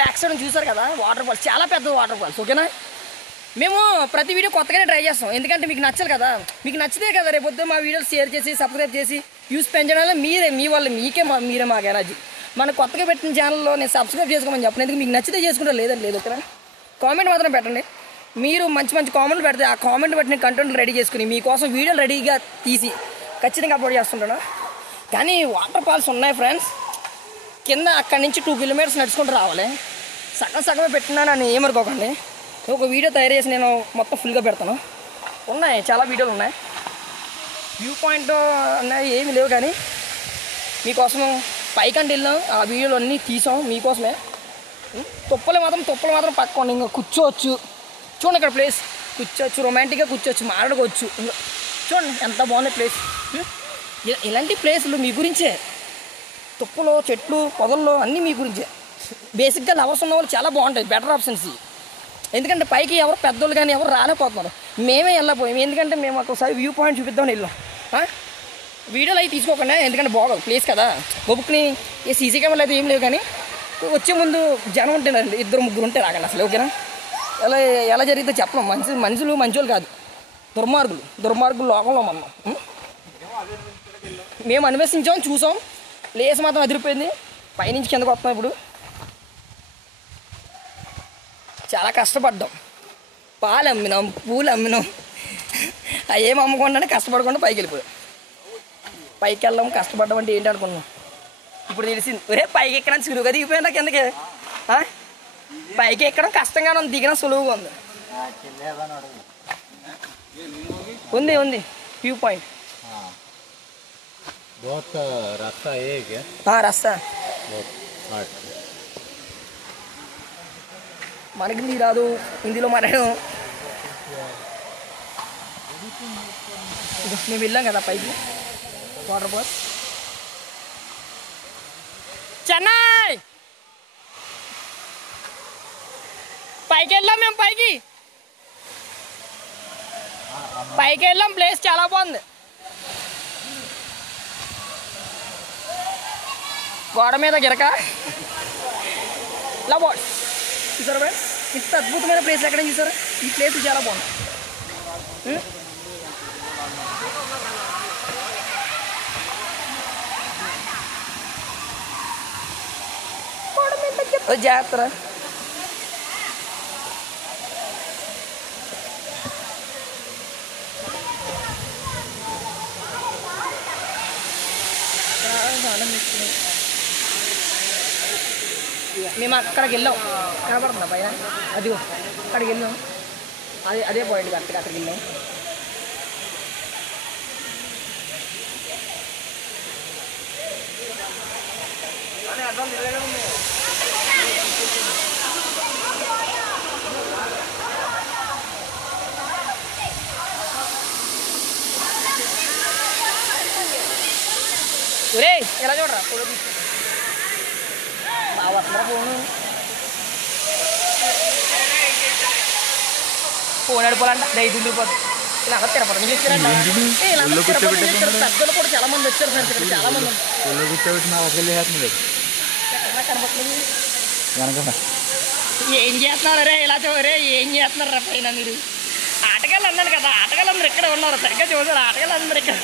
Back side చూసారు కదా water falls, చాలా పెద్ద వాటర్ ఫాల్స్. ఓకేనా, మేము ప్రతి వీడియో కొత్తగానే ట్రై చేస్తాం, ఎందుకంటే మీకు నచ్చాలి కదా. మీకు నచ్చితే కదా రేపొద్దు మా వీడియోలు షేర్ చేసి సబ్స్క్రైబ్ చేసి వ్యూస్ పెంచడంలో మీరే, మీ వాళ్ళు మీరే మాకు ఎనర్జీ. మన కొత్తగా పెట్టిన ఛానల్లో నేను సబ్స్క్రైబ్ చేసుకోమని చెప్పను, ఎందుకు మీకు నచ్చితే చేసుకుంటారు, లేదంటే లేదు. ఓకేనా, కామెంట్ మాత్రం పెట్టండి. మీరు మంచి మంచి కామెంట్లు పెడితే ఆ కామెంట్ బట్టి నేను కంటెంట్ రెడీ చేసుకుని మీకోసం వీడియోలు రెడీగా తీసి ఖచ్చితంగా అప్లోడ్ చేస్తుంటాను. కానీ వాటర్ ఫాల్స్ ఉన్నాయి ఫ్రెండ్స్, కింద అక్కడి నుంచి 2 కిలోమీటర్స్ నడుచుకుంటూ రావాలి. సగమే పెట్టినానని ఏమనుకోకండి, ఒక వీడియో తయారు చేసి నేను మొత్తం ఫుల్గా పెడతాను. ఉన్నాయి, చాలా వీడియోలు ఉన్నాయి. వ్యూ పాయింట్ ఉన్నాయి ఏమి లేవు, కానీ మీకోసం పైకంటే వెళ్ళాం, ఆ వీడియోలు అన్నీ తీసాం మీకోసమే. తుప్పలు మాత్రం పక్కోండి, ఇంకా కూర్చోవచ్చు. చూడండి ఇక్కడ ప్లేస్, కూర్చోవచ్చు, రొమాంటిక్గా కూర్చోవచ్చు, మాట్లాడుకోవచ్చు. చూడండి ఎంత బాగుంది ప్లేస్. ఇలాంటి ప్లేసులు మీ గురించే, తుప్పలు చెట్లు పొదల్లో అన్నీ మీ గురించే. బేసిక్గా లవర్స్ ఉన్న వాళ్ళు చాలా బాగుంటాయి, బెటర్ ఆప్షన్స్. ఎందుకంటే పైకి ఎవరు పెద్దోళ్ళు కానీ ఎవరు రాలేకపోతున్నారు, మేమే వెళ్ళకపోయాం. ఎందుకంటే మేము ఒకసారి వ్యూ పాయింట్ చూపిద్దామని వెళ్ళాం. వీడియోలు అవి తీసుకోకుండా, ఎందుకంటే బాగోదు ప్లేస్ కదా. గొప్పని ఏ సీసీ కెమెరాలు అయితే ఏం లేవు, కానీ వచ్చే ముందు జనం ఉంటేనండి, 2-3 ఉంటే రాకండి అసలు. ఓకేనా, ఎలా జరిగితే చెప్పలేం. మనుషులు మంచోళ్ళు కాదు, దుర్మార్గులు లోకంలో మనం. మేము అన్వేషించాం, చూసాం, ప్లేస్ మాత్రం అదిరిపోయింది. పైనుంచి కిందకు వస్తాం. ఇప్పుడు చాలా కష్టపడ్డాం, పాలు అమ్మినాం, పూలు అమ్మినాం, అవి ఏమి అమ్మకుండానే కష్టపడకుండా పైకి వెళ్ళిపోయాం. పైకి వెళ్ళాం, కష్టపడ్డాం అంటే ఏంటి అనుకున్నాం. ఇప్పుడు తెలిసింది, ఒరే పైకి ఎక్కడం సులువుగా దిగిపోయినా కిందకి. పైకి ఎక్కడం కష్టంగానే ఉంది, దిగడం సులువుగా ఉంది. ఉంది వ్యూ పాయింట్. రాస్తా మనకి హిందీ రాదు, హిందీలో మాట్లాడడం. మేము వెళ్ళాం కదా పైకి, వాటర్ ఫాల్స్ చెన్నై. పైకి వెళ్ళాం మేము, పైకి వెళ్ళాం. ప్లేస్ చాలా బాగుంది. గోడ మీద గిరక ఇలా బాగుంది చూసారా ఫ్రెండ్స్, ఇంత అద్భుతమైన ప్లేస్ ఎక్కడ చూసారా. ఈ ప్లేస్ చాలా బాగుంది. జాగ్రత్త. మేము అక్కడికి వెళ్ళాం, కనపడుతుందా పైన, అదిగో అక్కడికి వెళ్ళాం. అదే పాయింట్ కరెక్ట్గా అక్కడికి వెళ్ళాం. ఒరే ఎలా చూడరా ఫోటో తీసు బాగా వస్తుందా ఫోన్ అడిపోవాలంట రైతు ఉండిపోతుంది. ఇలా తిరుపతి చూస్తారంట, పెద్దలు కూడా చాలా మంది వచ్చారు ఫ్రెండ్స్, ఇక్కడ చాలా మంది ఏం చేస్తున్నారు రే, ఇలా చూడరే ఏం చేస్తున్నారు రా పైన. మీరు ఆటగాళ్ళు అన్నారు కదా, ఆటగాళ్ళు అందరు ఇక్కడ ఉన్నారు, సరిగ్గా చూసారు ఆటగాళ్ళు అందరు ఇక్కడ.